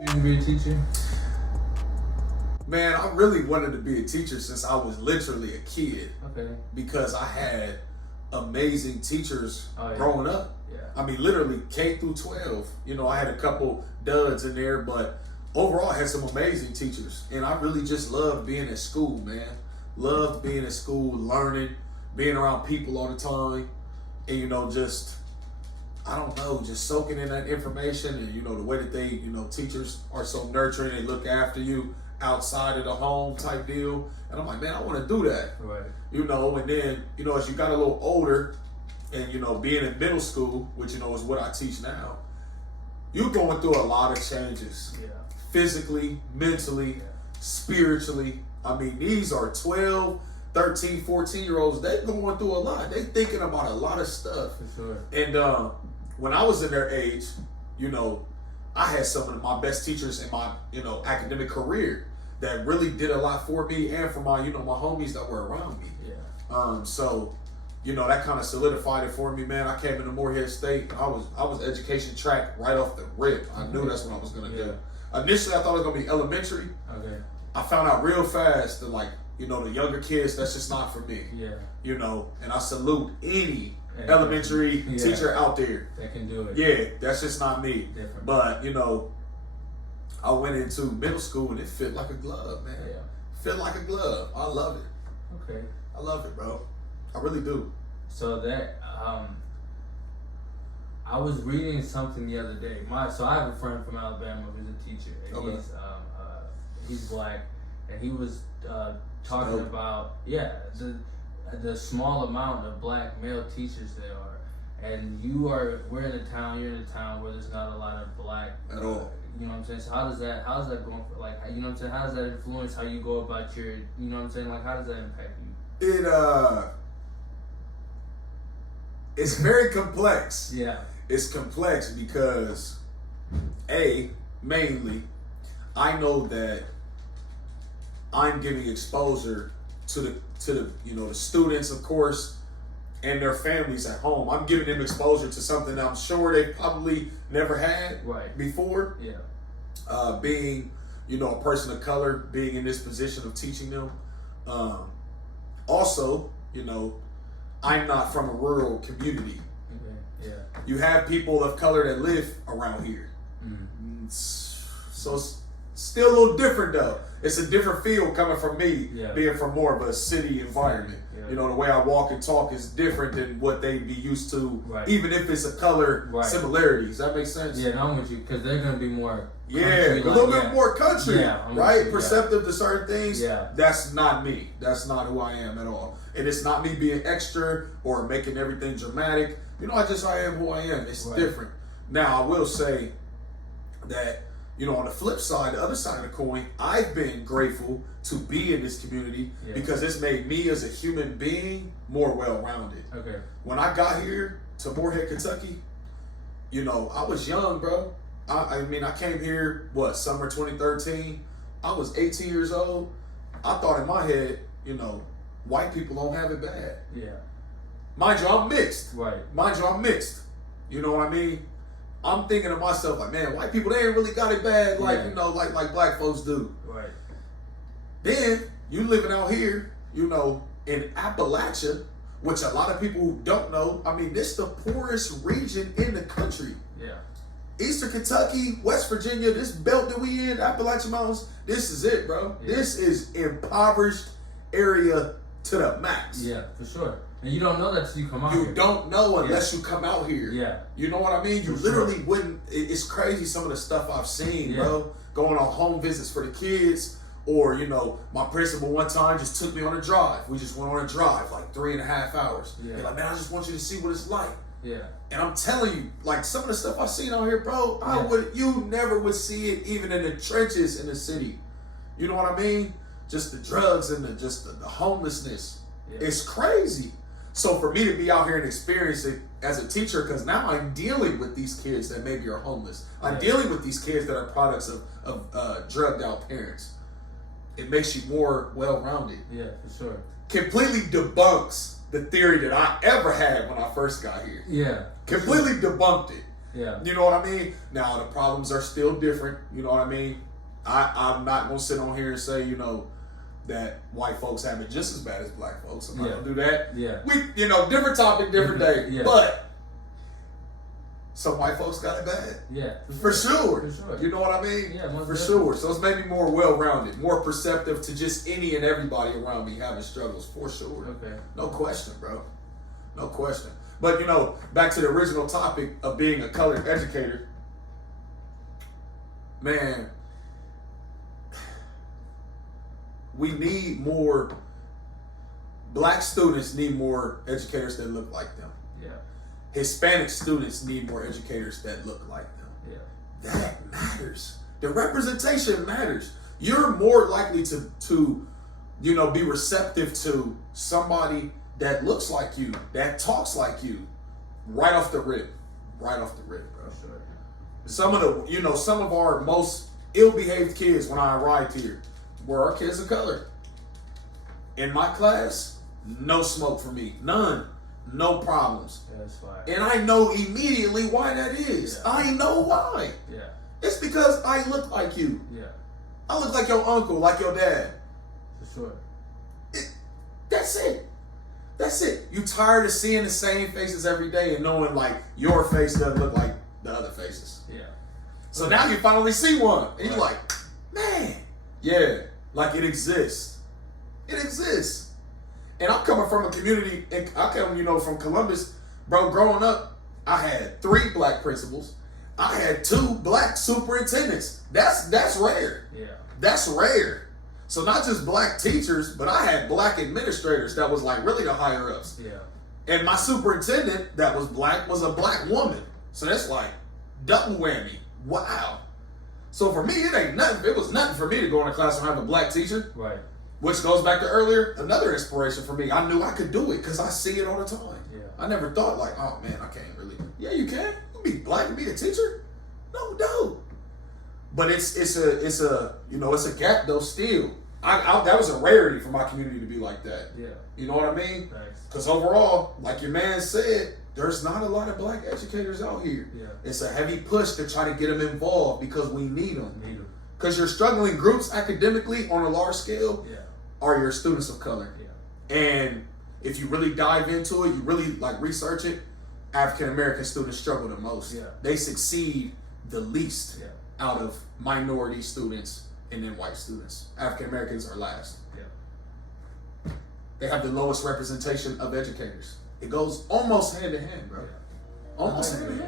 You want to be a teacher? Man, I really wanted to be a teacher since I was literally a kid. Okay. Because I had amazing teachers growing up. Yeah. I mean, literally K through 12. You know, I had a couple duds in there, but overall I had some amazing teachers. And I really just loved being at school, man. Loved being at school, learning, being around people all the time. And, you know, just, I don't know, just soaking in that information. And, you know, the way that they, you know, teachers are so nurturing, they look after you outside of the home type deal. And I'm like, man, I want to do that. Right. You know, and then, you know, as you got a little older and, you know, being in middle school, which, you know, is what I teach now, you're going through a lot of changes. Yeah. Physically, mentally, spiritually. I mean, these are 12, 13, 14-year-olds. They're going through a lot. They thinking about a lot of stuff. For sure. And when I was in their age, you know, I had some of my best teachers in my, you know, academic career that really did a lot for me and for my, you know, my homies that were around me. Yeah. So, you know, that kind of solidified it for me, man. I came into Morehead State. I was education track right off the rip. I knew that's what I was gonna do. Initially, I thought it was gonna be elementary. Okay. I found out real fast that, like, you know, the younger kids, that's just not for me. Yeah. You know, and I salute any elementary teacher out there that can do it. Yeah, that's just not me. Different. But, you know, I went into middle school and it fit like a glove, man. Yeah. Fit like a glove. I love it. Okay. I love it, bro. I really do. So that I was reading something the other day. So I have a friend from Alabama who's a teacher, and he's black, and he was talking about the small amount of black male teachers there are, and you're in a town where there's not a lot of black at all. You know what I'm saying? So how's that going for, like, you know what I'm saying? How does that influence how you go about your, you know what I'm saying? Like, how does that impact you? It's very complex. Yeah. It's complex because mainly I know that I'm giving exposure to the you know, the students, of course, and their families at home. I'm giving them exposure to something that I'm sure they probably never had before. Yeah. Being, you know, a person of color, being in this position of teaching them. Also, you know, I'm not from a rural community. Okay. Yeah. You have people of color that live around here. Mm-hmm. So it's still a little different though. It's a different feel coming from me, being from more of a city environment. Yeah. You know, the way I walk and talk is different than what they'd be used to, even if it's a color similarities. That makes sense? Yeah, no, I'm with you, because they're going to be more country, a little bit more country, right? Perceptive to certain things. Yeah. That's not me. That's not who I am at all. And it's not me being extra or making everything dramatic. You know, I am who I am. It's different. Now, I will say that, you know, on the flip side, the other side of the coin, I've been grateful to be in this community because it's made me as a human being more well-rounded. Okay. When I got here to Morehead, Kentucky, you know, I was young, bro. I mean, I came here, summer 2013. I was 18 years old. I thought in my head, you know, white people don't have it bad. Yeah. Mind you, I'm mixed. Right. Mind you, I'm mixed. You know what I mean? I'm thinking to myself, like, man, white people, they ain't really got it bad like, you know, like black folks do. Right. Then, you living out here, you know, in Appalachia, which a lot of people who don't know, I mean, this is the poorest region in the country. Yeah. Eastern Kentucky, West Virginia, this belt that we in, Appalachian Mountains, this is it, bro. Yeah. This is impoverished area to the max. Yeah, for sure. And you don't know that till you come out here. You don't know unless you come out here. Yeah. You know what I mean? You literally wouldn't. It's crazy some of the stuff I've seen, bro. Going on home visits for the kids. Or, you know, my principal one time just took me on a drive. We just went on a drive, like 3.5 hours. Yeah. They're like, man, I just want you to see what it's like. Yeah. And I'm telling you, like, some of the stuff I've seen out here, bro, you never would see it even in the trenches in the city. You know what I mean? Just the drugs and the homelessness. Yeah. It's crazy. So for me to be out here and experience it as a teacher, because now I'm dealing with these kids that maybe are homeless. I'm dealing with these kids that are products of drugged out parents. It makes you more well-rounded. Yeah, for sure. Completely debunks the theory that I ever had when I first got here. Yeah. Completely debunked it. Yeah. You know what I mean? Now, the problems are still different. You know what I mean? I'm not going to sit on here and say, you know, that white folks have it just as bad as black folks. I'm not going to do that. Yeah. We, you know, different topic, different day. Yeah. But some white folks got it bad. Yeah. For sure. For sure. You know what I mean? Yeah, most for definitely. sure. So it's made me more well-rounded, more perceptive to just any and everybody around me having struggles, for sure. Okay. No question, bro. No question. But, you know, back to the original topic of being a colored educator, man, we need more, black students need more educators that look like them. Yeah. Hispanic students need more educators that look like them. Yeah. That matters. The representation matters. You're more likely to you know, be receptive to somebody that looks like you, that talks like you, right off the rip. Right off the rip, bro. Sure. Some of the, you know, some of our most ill-behaved kids when I arrived here were our kids of color. In my class, no smoke for me. None. No problems. Yeah, that's fine. And I know immediately why that is. Yeah. I know why. Yeah. It's because I look like you. Yeah. I look like your uncle, like your dad. For sure. That's it. That's it. You tired of seeing the same faces every day and knowing like your face doesn't look like the other faces. Yeah. So now you finally see one. And you're Right. like, man, yeah, like it exists. It exists. And I'm coming from a community, and I come, you know, from Columbus. Bro, growing up, I had 3 black principals. I had 2 black superintendents. That's rare. Yeah. That's rare. So not just black teachers, but I had black administrators that was like really the higher ups. Yeah. And my superintendent that was a black woman. So that's like double whammy. Wow. So for me, it ain't nothing. It was nothing for me to go in a class and have a black teacher. Right. Which goes back to earlier, another inspiration for me. I knew I could do it because I see it all the time. Yeah. I never thought like, oh man, I can't really. Yeah, you can. You be black and be a teacher. No. But it's a you know, it's a gap though still. I that was a rarity for my community to be like that. Yeah. You know what I mean? Thanks. Because overall, like your man said, there's not a lot of black educators out here. Yeah. It's a heavy push to try to get them involved because we need them. Need 'em. Because your struggling groups academically on a large scale Yeah. are your students of color. Yeah. And if you really dive into it, you really like research it, African American students struggle the most. Yeah. They succeed the least Yeah. out of minority students and then white students. African Americans are last. Yeah. They have the lowest representation of educators. It goes almost hand in hand, bro. Yeah. Almost hand in